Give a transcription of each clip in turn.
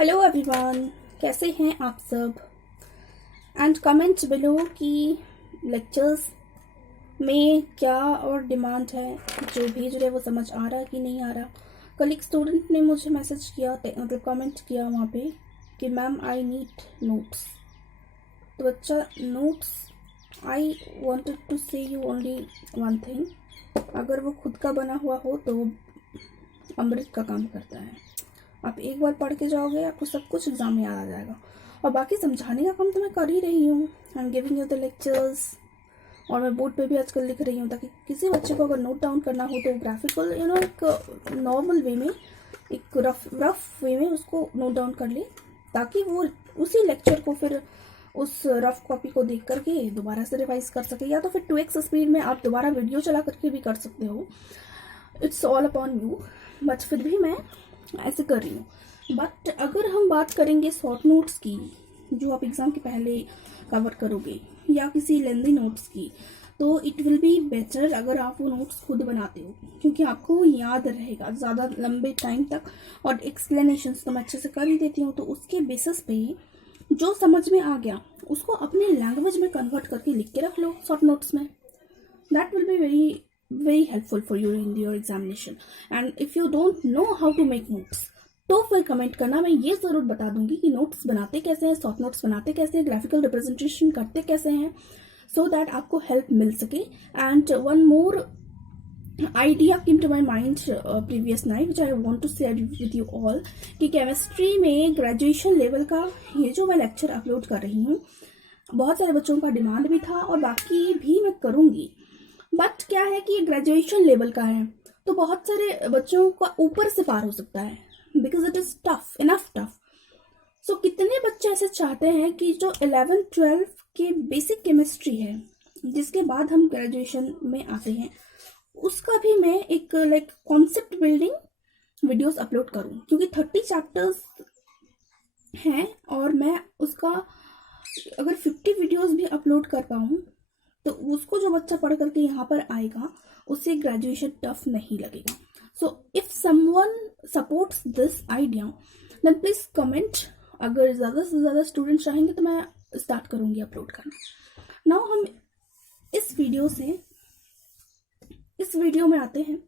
Hello everyone, कैसे हैं आप सब। एंड कमेंट बिलो कि लेक्चर्स में क्या और डिमांड है, जो भेज रहे वो समझ आ रहा कि नहीं आ रहा। कल एक स्टूडेंट ने मुझे मैसेज किया, मतलब कमेंट किया वहाँ पे कि मैम आई नीड नोट्स। तो बच्चा नोट्स, आई वांटेड टू से यू ओनली वन थिंग, अगर वो खुद का बना हुआ हो तो अमृत का काम करता है। आप एक बार पढ़ के जाओगे, आपको सब कुछ एग्जाम में याद आ जाएगा। और बाकी समझाने का काम तो मैं कर ही रही हूँ। I am giving you the lectures, और मैं बोर्ड पे भी आजकल लिख रही हूँ ताकि किसी बच्चे को अगर नोट डाउन करना हो तो ग्राफिकल एक नॉर्मल वे में, एक रफ वे में उसको नोट डाउन कर ले, ताकि वो उसी लेक्चर को फिर उस रफ कॉपी को देख करके दोबारा से रिवाइज कर सके, या तो फिर 2x स्पीड में आप दोबारा वीडियो चला करके भी कर सकते हो। It's all upon you, but फिर भी मैं ऐसे कर रही हूँ। बट अगर हम बात करेंगे शॉर्ट नोट्स की, जो आप एग्जाम के पहले कवर करोगे, या किसी लेंदी नोट्स की, तो इट विल बी बेटर अगर आप वो नोट्स खुद बनाते हो, क्योंकि आपको वो याद रहेगा ज़्यादा लंबे टाइम तक। और एक्सप्लेनेशंस तो मैं अच्छे से कर ही देती हूँ, तो उसके बेसिस पे जो समझ में आ गया उसको अपने लैंग्वेज में कन्वर्ट करके लिख के रख लो शॉर्ट नोट्स में। That will be very helpful for you in your examination. And if you don't know how to make notes, तो फिर कमेंट करना, मैं ये ज़रूर बता दूंगी कि नोट्स बनाते कैसे हैं, शॉर्ट नोट्स बनाते कैसे हैं, ग्राफिकल रिप्रेजेंटेशन करते कैसे हैं, सो दैट आपको हेल्प मिल सके। And one more idea came to my mind previous night which I want to share with you all, कि केमिस्ट्री में ग्रेजुएशन लेवल का ये जो मैं लेक्चर अपलोड कर रही हूँ, बहुत सारे बच्चों का डिमांड भी था और बाकी भी मैं करूँगी। बट क्या है कि ये ग्रेजुएशन लेवल का है, तो बहुत सारे बच्चों का ऊपर से पार हो सकता है, because it is tough, enough tough. So कितने बच्चे ऐसे चाहते हैं कि जो 11-12 के बेसिक केमिस्ट्री है, जिसके बाद हम ग्रेजुएशन में आते हैं, उसका भी मैं एक कॉन्सेप्ट बिल्डिंग वीडियोस अपलोड करूं, क्योंकि 30 चैप्टर्स हैं और मैं उसका अगर 50 वीडियोस भी अपलोड कर पाऊँ तो उसको जो बच्चा पढ़ करके यहाँ पर आएगा उससे ग्रेजुएशन टफ नहीं लगेगा। So if someone supports this idea then please comment. अगर ज़्यादा से ज़्यादा स्टूडेंट चाहेंगे तो मैं स्टार्ट करूँगी अपलोड करना। नाउ हम इस वीडियो में आते हैं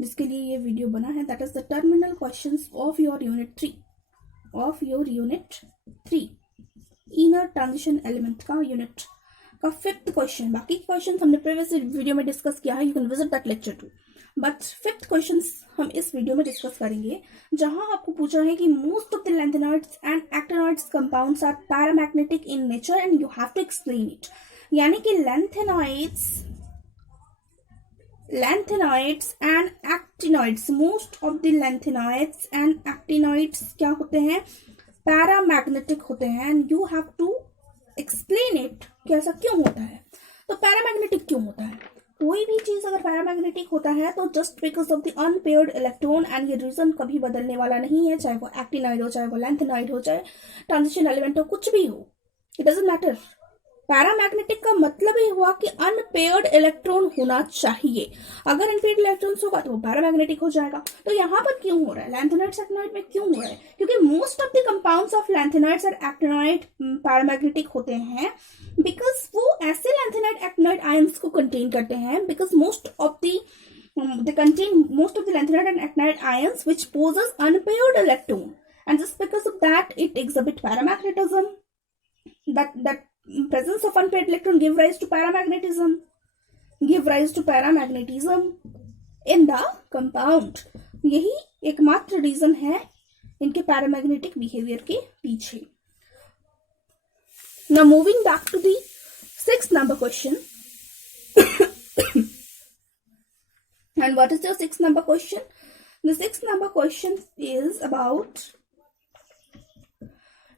जिसके लिए ये वीडियो बना है, that is the terminal questions of your unit 3 inner transition element का यूनिट का 5th क्वेश्चन। बाकी क्वेश्चन हमने प्रीवियस वीडियो में डिस्कस किया है, you can visit that lecture to. But 5th question हम इस वीडियो में डिस्कस करेंगे, जहां आपको पूछा है कि most of the lanthanoids and actinoids compounds are paramagnetic in nature and you have to explain it. यानी कि lanthanoids and actinoids, most of the lanthanoids and actinoids क्या होते हैं, पैरामैग्नेटिक होते हैं, and you have to explain it कि ऐसा क्यों होता है। तो पैरामैग्नेटिक क्यों होता है, कोई भी चीज अगर पैरामैग्नेटिक होता है तो just because of the unpaired electron, and ये रीजन कभी बदलने वाला नहीं है, चाहे वो एक्टिनॉइड हो, चाहे वो लैंथेनॉइड हो, चाहे ट्रांजिशन एलिमेंट हो, कुछ भी हो, इट डजंट मैटर। पैरामैग्नेटिक का मतलब ही हुआ कि अनपेयर्ड इलेक्ट्रॉन होना चाहिए। अगर अनपेयर्ड इलेक्ट्रॉन होगा तो वो पैरामैग्नेटिक हो जाएगा। तो यहाँ पर क्यों हो रहा है, लैंथेनॉइड्स एक्टिनॉइड में क्यों हो रहा है, क्योंकि most of the compounds of lanthanoids और एक्टिनॉइड पैरामैग्नेटिक होते हैं, बिकॉज वो ऐसे लैंथेनॉइड एक्टिनॉइड आयंस को कंटेन करते हैं, because most of the lanthanide and actinide ions which possess unpaired electron, and just because of that it exhibit paramagnetism. That presence of unpaired electron give rise to paramagnetism in the compound. यही एकमात्र reason है इनके paramagnetic behaviour के पीछे। Now moving back to the 6th number question. And what is your 6th number question? The 6th number question is about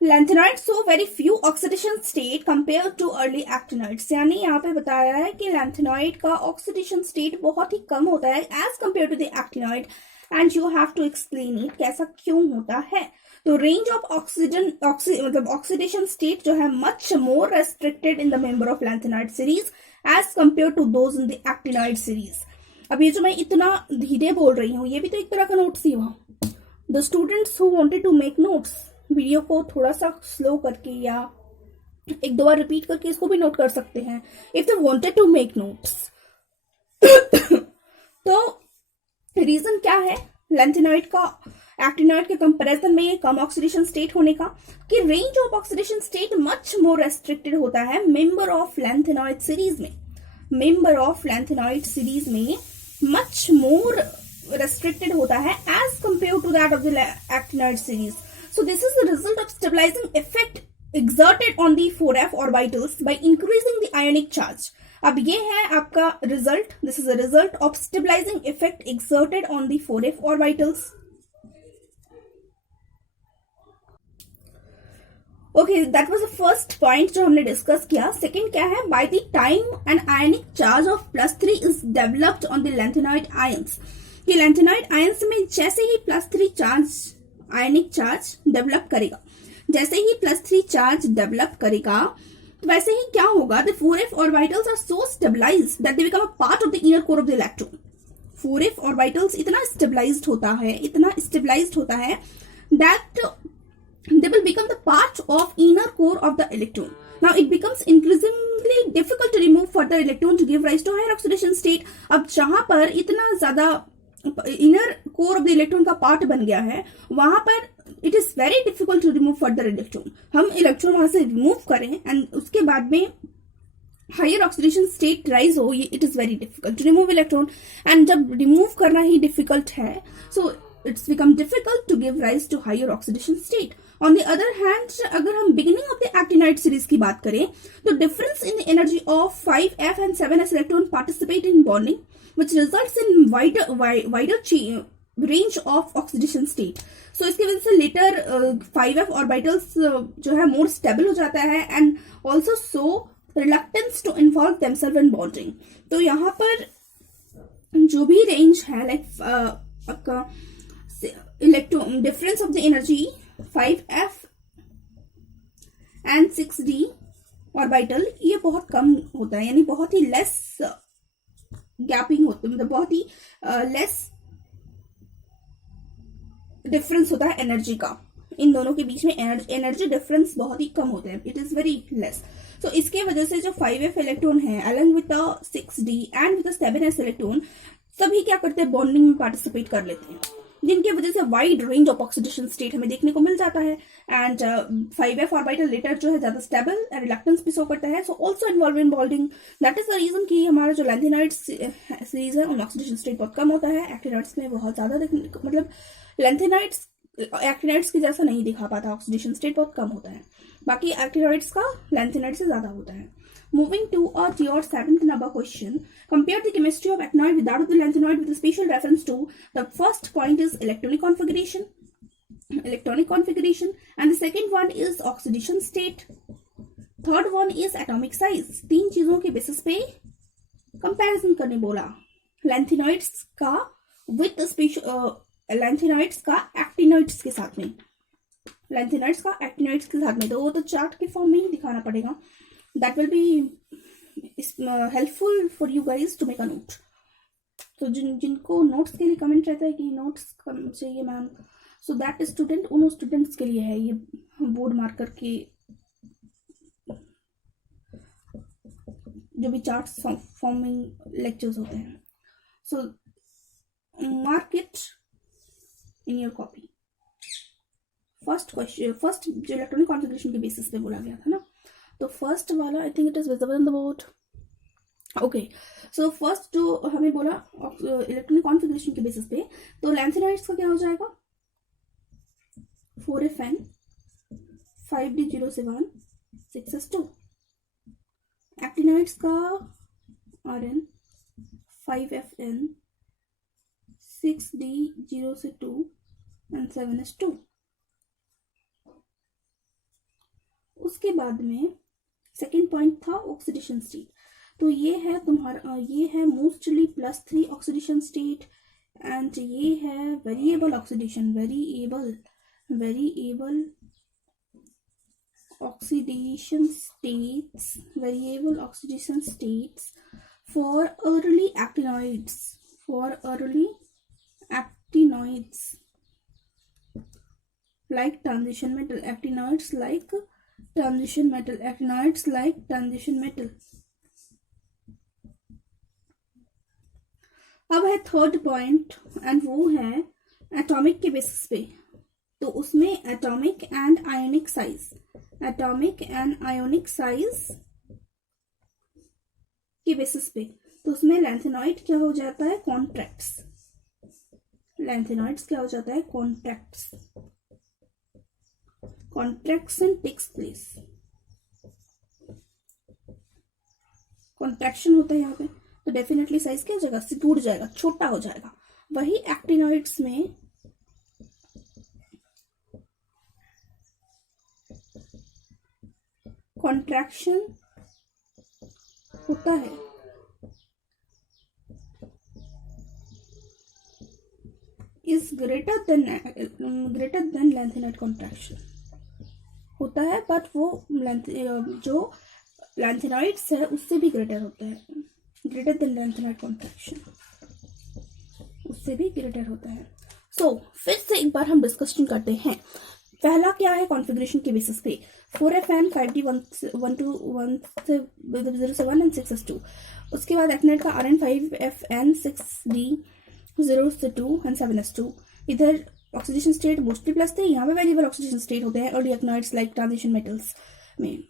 lanthanide show very few oxidation state compared to early actinides. यानी यहाँ पे बताया है कि lanthanoid का oxidation state बहुत ही कम होता है as compare to the actinoid, and you have to explain it कैसा क्यों होता है। तो रेंज ऑफ ऑक्सीडेशन स्टेट जो है much more restricted in the member of lanthanoid series as compare to those in the actinoid series. अब ये जो मैं इतना धीरे बोल रही हूँ, ये भी तो एक तरह का नोट्स ही हुआ। The students who wanted to make notes, video को थोड़ा सा स्लो करके या एक दो बार रिपीट करके इसको भी नोट कर सकते हैं if they wanted to make notes. तो रीजन क्या है लैंथेनॉइड का एक्टिनॉइड के कंपैरिजन में कम ऑक्सीडेशन स्टेट होने का, कि range of oxidation state much more restricted होता है मेंबर ऑफ लैंथेनॉइड सीरीज में। मेंबर ऑफ लैंथेनॉइड सीरीज में मच मोर restricted होता है as compared to that of the actinide series. So this is the result of stabilizing effect exerted on the 4f orbitals by increasing the ionic charge. अब ये है आपका result. This is a result of stabilizing effect exerted on the 4f orbitals. Okay, that was the first point जो हमने discuss किया. Second क्या है, by the time an ionic charge of +3 is developed on the lanthanoid ions. कि lanthanoid ions में जैसे ही +3 charge आयनिक charge develop करेगा, जैसे ही +3 चार्ज डेवलप करेगा तो वैसे ही क्या होगा, the 4f orbitals are so stabilized that they become a part of the inner core of the electron. 4f orbitals इतना स्टेबलाइज्ड होता है that they will become the part of inner core of the electron. Now it becomes increasingly difficult to remove further electron to give rise to higher oxidation state. अब जहां पर इतना ज्यादा inner core of the electron का part बन गया है, वहां पर it is very difficult to remove further electron. हम इलेक्ट्रॉन वहां से रिमूव करें एंड उसके बाद में हायर ऑक्सीडेशन स्टेट राइज हो, it is very difficult to remove electron. And जब रिमूव करना ही डिफिकल्ट है, so it's become difficult to give rise to higher oxidation state. On the other hand, अगर हम beginning of the actinide series की बात करें तो difference in the energy of 5f and 7s electron participate in bonding which results in wider range of oxidation state. So इसकी वजह से later 5f orbitals जो है more stable हो जाता है and also show reluctance to involve themselves in bonding. तो यहाँ पर जो भी range है like आपका electron difference of the energy 5f and 6d orbital ये बहुत कम होता है, यानी बहुत ही less गैपिंग होता है, मतलब बहुत ही लेस डिफरेंस होता है एनर्जी का. इन दोनों के बीच में एनर्जी डिफरेंस बहुत ही कम होता है, इट इज वेरी लेस. सो इसके वजह से जो 5f इलेक्ट्रॉन है along with the 6d and with the 7s electron सभी क्या करते हैं, बॉन्डिंग में पार्टिसिपेट कर लेते हैं, जिनकी वजह से wide range of oxidation state हमें देखने को मिल जाता है. एंड 5f ऑर्बिटल लेटर जो है ज्यादा स्टेबल एंड रिलक्टेंस भी शो करता है, so also involve in bonding. That is the reason कि हमारा जो लैंथेनॉइड सीरीज है उनमें ऑक्सीडेशन स्टेट बहुत कम होता है, एक्टिनॉइड्स में बहुत ज्यादा, मतलब लैंथेनॉइड्स एक्टिनॉइड्स की जैसा नहीं दिखा पाता, ऑक्सीडेशन स्टेट बहुत कम होता है. बाकी एक्टिनॉइड्स का लैंथेनॉइड से ज्यादा होता है. Moving to your seventh number question, compare the chemistry of actinoid with that of the lanthanoid with a special reference to the first point is electronic configuration, and the second one is oxidation state, third one is atomic size. तीन चीजों के basis पे comparison करने बोला lanthanoids का with lanthanoids का actinoids के साथ में, लैंथेनॉइड्स का एक्टिनॉइड्स के साथ में. तो वो तो चार्ट के फॉर्म में ही दिखाना पड़ेगा. That will be helpful for you guys to make a note. तो जिनको नोट्स के लिए कमेंट रहता है कि नोट्स चाहिए मैम, सो दैट स्टूडेंट उन स्टूडेंट्स के लिए है ये बोर्ड मार्कर के जो भी चार्ट्स फॉर्मिंग लेक्चर्स होते हैं. So mark it in your copy. First question, first जो इलेक्ट्रॉनिक कॉन्फ़िगरेशन के बेसिस पे बोला गया था ना, तो फर्स्ट वाला I think it is visible in the board. Okay, so first जो हमें बोला इलेक्ट्रॉनिक कॉन्फ़िगरेशन के बेसिस पे, तो लैंथेनॉइड्स का क्या हो जाएगा 4FN 5D07 6S2, एक्टिनॉइड्स का RN 5FN 6D02 and 7S2. उसके बाद में सेकेंड पॉइंट था ऑक्सीडेशन स्टेट. तो ये है तुम्हारा, ये है मोस्टली +3 ऑक्सीडेशन स्टेट एंड ये है variable oxidation, variable oxidation states for early actinoids, like transition metal, actinoids like transition metal, actinoids like transition metal. अब है थर्ड पॉइंट एंड वो है एटॉमिक के बेसिस पे. तो उसमें atomic and ionic size, atomic and ionic size के basis पे. तो उसमें लैंथेनॉइड क्या हो जाता है, कॉन्ट्रैक्ट्स. लैंथेनॉइड्स क्या हो जाता है, contracts. Contraction takes place, contraction होता है यहाँ पे. तो डेफिनेटली साइज क्या हो जाएगा, टूट जाएगा, छोटा हो जाएगा. वही एक्टिनॉइड्स में कॉन्ट्रैक्शन होता है. Is greater than lanthanoid contraction होता है, बट वो जो लैंथेनॉइड्स है उससे भी ग्रेटर होता है. ग्रेटर देन लैंथेनॉइड कॉन्ट्रैक्शन, उससे भी ग्रेटर होता है. सो फिर से एक बार हम डिस्कशन करते हैं. पहला क्या है, कॉन्फ़िगरेशन के बेसिस पे 4FN 5D107 एंड 6S2. उसके बाद एक्टिनाइड का RN 5FN 6D0 and 7S2. इधर ऑक्सीडेशन स्टेट मोस्टली प्लस थे, यहाँ पे वेरिएबल ऑक्सीडेशन स्टेट होते हैं early actinides like transition metals में.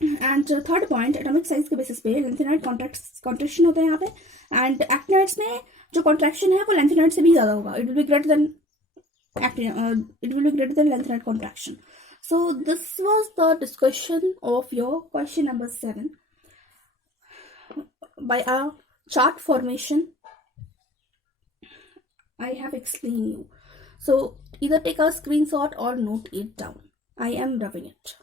And third point, atomic size के बेसिस पे लैंथेनॉइड कॉन्ट्रैक्शन होता है यहाँ पे. एंड एक्टिनाइड्स में जो कॉन्ट्रैक्शन है वो लैंथेनॉइड से भी ज्यादा होगा. It will be greater than lanthanide contraction. So this was the discussion of your question number 7 by a chart formation. I have explained you. So either take a screenshot or note it down. I am rubbing it.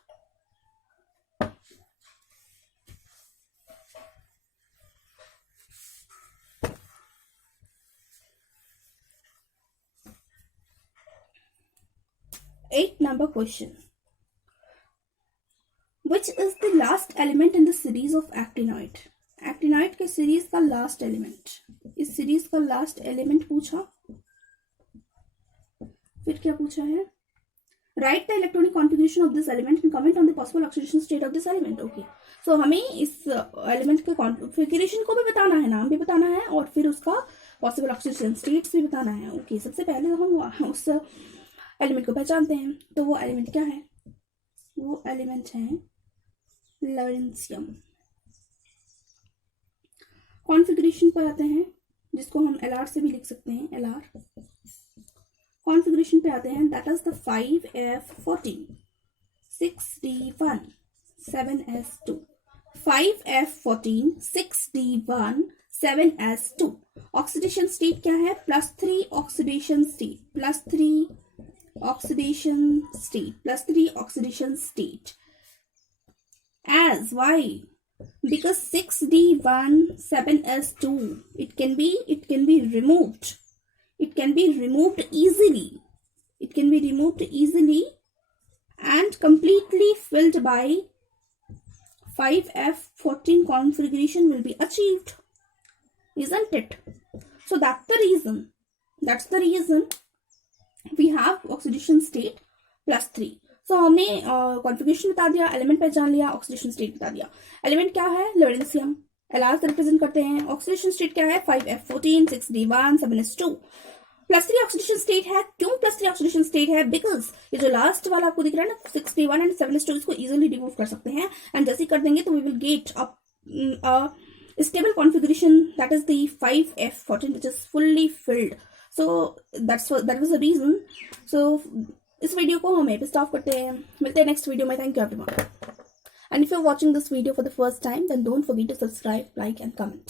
Eight number question. Which is the last element in the series of actinoid? Actinoid के series का last element, इस series का last element पूछा. फिर क्या पूछा है, write the electronic configuration of this element and comment on the possible oxidation state of this element. Okay, so हमें इस एलिमेंट के कॉन्फ़िगरेशन को भी बताना है, नाम भी बताना है, और फिर उसका पॉसिबल ऑक्सीडेशन स्टेट्स भी बताना है. ओके, सबसे पहले हम उस एलिमेंट को पहचानते हैं. तो वो एलिमेंट क्या है, वो एलिमेंट है लॉरेंशियम. कॉन्फ़िगरेशन पर आते हैं, जिसको हम LR से भी लिख सकते हैं, LR. कॉन्फ़िगरेशन पे आते हैं, that is the 5F14 6D1 7S2. 5F14 6D1 7S2. Oxidation state क्या है, +3 oxidation state, +3 oxidation state. As why? Because 6D1 7S2 it can be removed. It can be removed easily. It can be removed easily and completely filled by 5F14 configuration will be achieved, isn't it? So that's the reason we have oxidation state +3. So हमने configuration बता दिया, element पहचान लिया, oxidation state बता दिया. Element क्या है, lawrencium. LR से रिप्रेजेंट करते हैं. ऑक्सीडेशन स्टेट क्या है, 5F14 6D1 7S2. +3 oxidation state है. क्यों +3 ऑक्सीडेशन स्टेट है, बिकॉज ये जो लास्ट वाला आपको दिख रहा है ना 6D1 एंड 7S2, इसको इजिली रिमूव कर सकते हैं. एंड जैसे कर देंगे तो we will get a stable configuration, that is the 5F14 which is fully filled. So that was the reason. So इस वीडियो को हम यहीं स्टॉप करते हैं, मिलते हैं नेक्स्ट वीडियो में. Thank you everyone. And if you're watching this video for the first time, then don't forget to subscribe, like and comment.